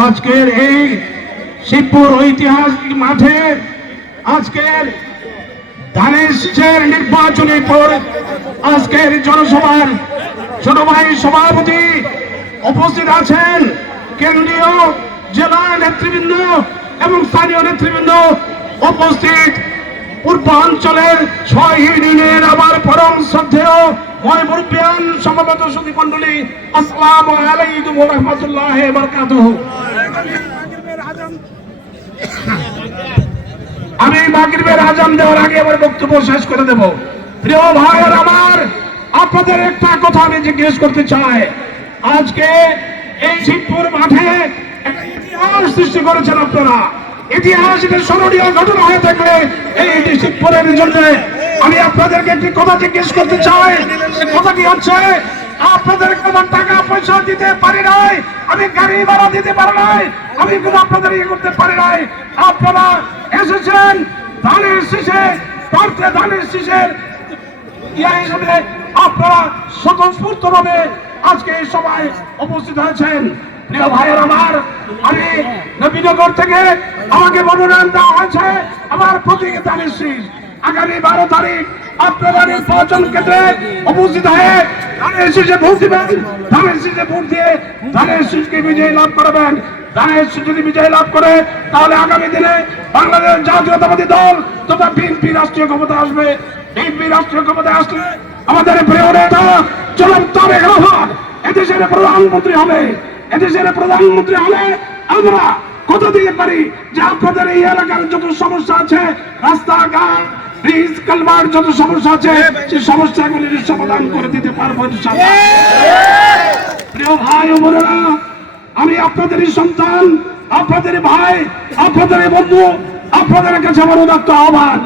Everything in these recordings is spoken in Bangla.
আজকের এই শিবপুর ঐতিহাসিক মাঠে আজকের ধানের শীষের নির্বাচনী আজকের জনসভার ছোট ভাই সভাপতি উপস্থিত আছেন, কেন্দ্রীয় জেলা নেতৃবৃন্দ এবং স্থানীয় নেতৃবৃন্দ উপস্থিত, পূর্বাঞ্চলের 6 ইউনিয়নের আবার পরম শ্রদ্ধেয় ময় মুরব্বিয়ান সমবেত সুধী মণ্ডলী, আসসালামু আলাইকুম ওয়া রাহমাতুল্লাহি ওয়া বারাকাতুহু। আমি মাগরিবের আযান দেওয়ার আগে আমার বক্তব্য শেষ করে দেব। প্রিয় ভাইয়ের আমার, আপনাদের একটা কথা আমি জিজ্ঞেস করতে চাই। আজকে এই শিবপুর মাঠে একটা ইতিহাস সৃষ্টি করেছেন আপনারা। ইতিহাস এটা স্মরণীয় ঘটনা হয়ে থাকলে এই শিবপুরের জন্য আমি আপনাদেরকে একটি কথা জিজ্ঞেস করতে চাই। কথাটি হচ্ছে, আপনাদেরকে আমার টাকা পয়সা দিতে পারি নাই, আমি গাড়ি ভাড়া দিতে পারি নাই, আমি কোনো আপনাদের ইয়ে করতে পারি নাই। আপনারা এসেছেন ধানের শীষে, ধানের শীষের ইয়া হিসেবে আপনারা স্বতঃস্ফূর্ত ভাবে আজকে এই সভায় উপস্থিত হয়েছেন। প্রিয় ভাইয়ের আমার, আমি নবীনগর থেকে আমাকে মনোনয়ন দেওয়া হয়েছে আমার প্রতীক ধানের শীষ। আগামী 12 তারিখ আপনারা নির্বাচন কেন্দ্রে উপস্থিত হয়ে ধানের শীষে ভোট দিবেন। ধানের শীষে ভোট দিয়ে ধানের শীষকে বিজয়ী লাভ করবেন। ধানের শীষ যদি বিজয় লাভ করে তাহলে আগামী দিনে বাংলাদেশ জাতীয়তাবাদী দল তথা বিএনপি রাষ্ট্রীয় ক্ষমতা আসবে। বিএনপি রাষ্ট্রীয় ক্ষমতায় আসলে আমাদের প্রিয় নেতা জনাব তারেক রহমান এদেশের প্রধানমন্ত্রী হবে। এদেশের প্রধানমন্ত্রী হলে আমরা কথা দিতে পারি যে আপনাদের এই এলাকার যত সমস্যা আছে, রাস্তাঘাট, ব্রিজ, কালভার্ট, যত সমস্যা আছে সেই সমস্যাগুলির সমাধান করে দিতে পারবো ইনশাআল্লাহ। প্রিয় ভাই ও বোনেরা, আমি আপনাদেরই সন্তান, আপনাদের ভাই, আপনাদের বন্ধু, আপনাদের কাছে আমার উদাত্ত আহ্বান,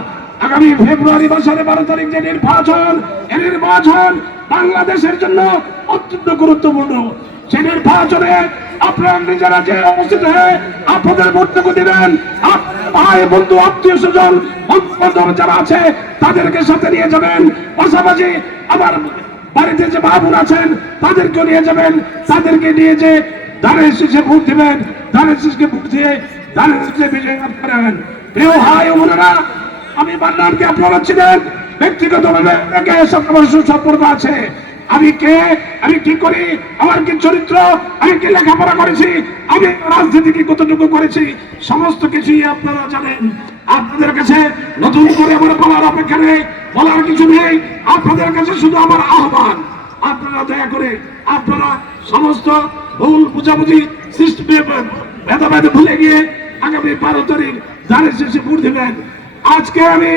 আগামী ফেব্রুয়ারি মাসের 12 তারিখ যে নির্বাচন, এই নির্বাচন বাংলাদেশের জন্য অত্যন্ত গুরুত্বপূর্ণ। সেই নির্বাচনে আপনারা নিজেরা যে উপস্থিত হয়ে আপনাদের ভোটটুকু দিবেন। ভাই, বন্ধু, আত্মীয় স্বজন, বন্ধু যারা আছে তাদেরকে সাথে নিয়ে যাবেন। পাশাপাশি আবার বাড়িতে যে বাবুর আছেন তাদেরকে নিয়ে যাবেন। তাদেরকে নিয়ে যে ধানের শীষে ভোট দিবেন। ধানের শীষকে ভোট দিয়ে ধানের শীষে বিজয় লাভ করেন। প্রিয় ভাই ও বোনেরা, আমি মান্নানকে আপনারা ছিলেন ব্যক্তিগতভাবে, সুসম্পর্ক আছে। আমি কে, আমি কি করি, আমার কি চরিত্র, আমি কি লেখাপড়া করেছি, আমি রাজনীতি কি কতটুকু করেছি, সমস্ত কিছুই আপনারা জানেন। আপনাদের কাছে নতুন করে আমার বলার অপেক্ষা নেই, বলার কিছু নেই। আপনাদের কাছে শুধু আমার আহ্বান, আপনারা দয়া করে আপনারা সমস্ত ভুল বুঝাবুঝি সৃষ্টি ভেদাভেদ ভুলে গিয়ে আগামী 12 তারিখ ধানের শীষে ভোট দেবেন। আজকে আমি